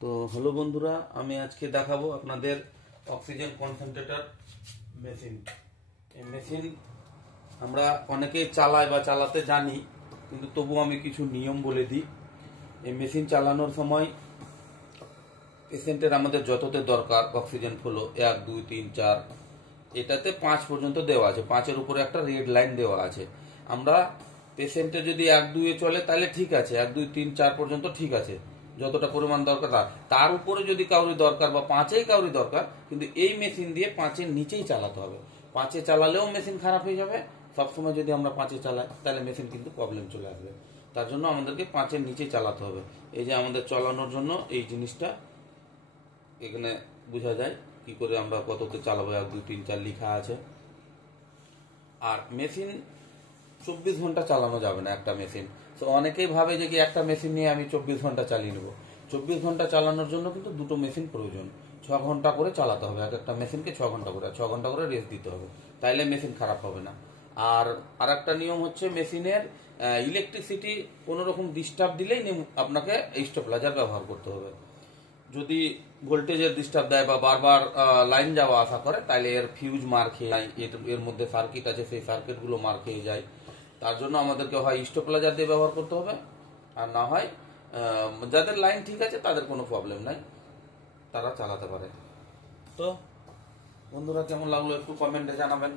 তো হ্যালো বন্ধুরা, আমি আজকে দেখাবো আপনাদের অক্সিজেন কনসেন্ট্রেটর মেশিন। এই মেশিন আমরা অনেকেই চালাই বা চালাতে জানি, কিন্তু তবু আমি কিছু নিয়ম বলে দিই। এই মেশিন চালানোর সময় পেশেন্টের আমাদের যততে দরকার অক্সিজেন ফ্লো 1, 2, 3, 4, এটাতে 5 পর্যন্ত দেওয়া আছে। 5-এর উপরে একটা রেড লাইন দেওয়া আছে। আমরা পেশেন্টের যদি 1-2-এ চলে তাহলে ঠিক আছে, 1, 2, 3, 4 পর্যন্ত ঠিক আছে, যতটা পরিমাণ দরকার তার উপরে যদি কাউরি দরকার বা 5-এই কাউরি দরকার, কিন্তু এই মেশিন দিয়ে 5-এর নিচেই চালাতে হবে। 5-এ চালালেও মেশিন খারাপ হয়ে যাবে। সবসময় যদি আমরা 5-এ চালাই তাহলে মেশিন কিন্তু প্রবলেম চলে আসবে। তার জন্য আমাদেরকে 5-এর নিচেই চালাতে হবে। এই যে আমাদের চালানোর জন্য এই জিনিসটা এখানে বোঝা যায় কি করে আমরা কততে চালাবো, 1, 2, 3, 4 লেখা আছে। আর মেশিন 24 ঘন্টা চালানো যাবে না একটা মেশিন। তো অনেকেই ভাবে যে কি একটা মেশিন নিয়ে আমি 24 ঘন্টা চালিয়ে নেবো। 24 ঘন্টা চালানোর জন্য কিন্তু দুটো মেশিন প্রয়োজন। 6 ঘন্টা করে চালাতে হবে, এক একটা মেশিনকে 6 ঘন্টা করে, 6 ঘন্টা করে রেস্ট দিতে হবে, তাইলে মেশিন খারাপ হবে না। আর একটা নিয়ম হচ্ছে, মেশিনের ইলেকট্রিসিটি কোনো রকম ডিস্টার্ব দিলেই আপনাকে স্টেবিলাইজার ব্যবহার করতে হবে। যদি ভোল্টেজের ডিস্টার্ব দেয় বা বারবার লাইন যাওয়া আসা করে, তাহলে এর ফিউজ মার খেয়ে যায়, এর মধ্যে সার্কিট আছে, সেই সার্কিটগুলো মার খেয়ে যায়। তার জন্য আমাদেরকে হয় স্টেবিলাইজার দিয়ে ব্যবহার করতে হবে, আর না হয় যাদের লাইন ঠিক আছে তাদের কোনো প্রবলেম নাই, তারা চালাতে পারে। তো বন্ধুরা, কেমন লাগলো একটু কমেন্টে জানাবেন।